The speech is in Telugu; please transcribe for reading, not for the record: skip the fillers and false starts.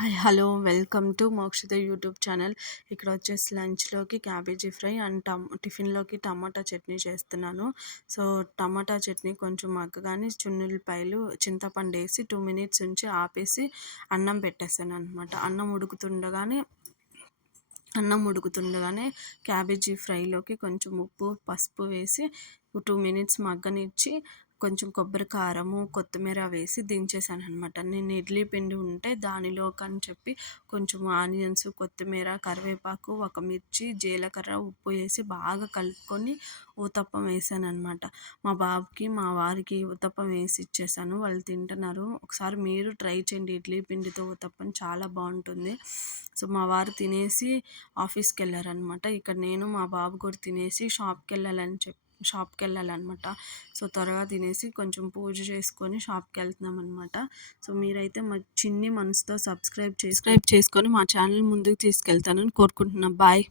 Hi hello welcome to Mokshita YouTube channel. ఇక్కడ వచ్చేసి లంచ్లోకి క్యాబేజీ ఫ్రై అండ్ టిఫిన్లోకి టమాటా చట్నీ చేస్తున్నాను. సో టమాటా చట్నీ కొంచెం మగ్గగానే చున్నులపాయలు చింతపండు వేసి 2 మినిట్స్ ఉంచి ఆపేసి అన్నం పెట్టేసాను అనమాట. అన్నం ఉడుకుతుండగానే క్యాబేజీ ఫ్రైలోకి కొంచెం ఉప్పు పసుపు వేసి 2 మినిట్స్ మగ్గనిచ్చి కొంచెం కొబ్బరి కారము కొత్తిమీర వేసి దించేసాను అనమాట. నేను ఇడ్లీ పిండి ఉంటే దానిలోకని చెప్పి కొంచెం ఆనియన్స్ కొత్తిమీర కరివేపాకు ఒక మిర్చి జీలకర్ర ఉప్పు వేసి బాగా కలుపుకొని ఊతప్పం వేసాను అనమాట. మా బాబుకి మా వారికి ఊతప్పం వేసి ఇచ్చేసాను, వాళ్ళు తింటున్నారు. ఒకసారి మీరు ట్రై చేయండి, ఇడ్లీ పిండితో ఊతప్పం చాలా బాగుంటుంది. సో మా వారు తినేసి ఆఫీస్కి వెళ్ళారనమాట. ఇక్కడ నేను మా బాబు కూడా తినేసి షాప్కి వెళ్ళాలన్నమాట. సో త్వరగా తినేసి కొంచెం పూజ చేసుకొని షాప్కి వెళ్తున్నాం అనమాట. సో మీరైతే మా చిన్ని మనసుతో సబ్స్క్రైబ్ చేసుకొని మా ఛానల్ ముందుకు తీసుకెళ్తానని కోరుకుంటున్నాను. బాయ్.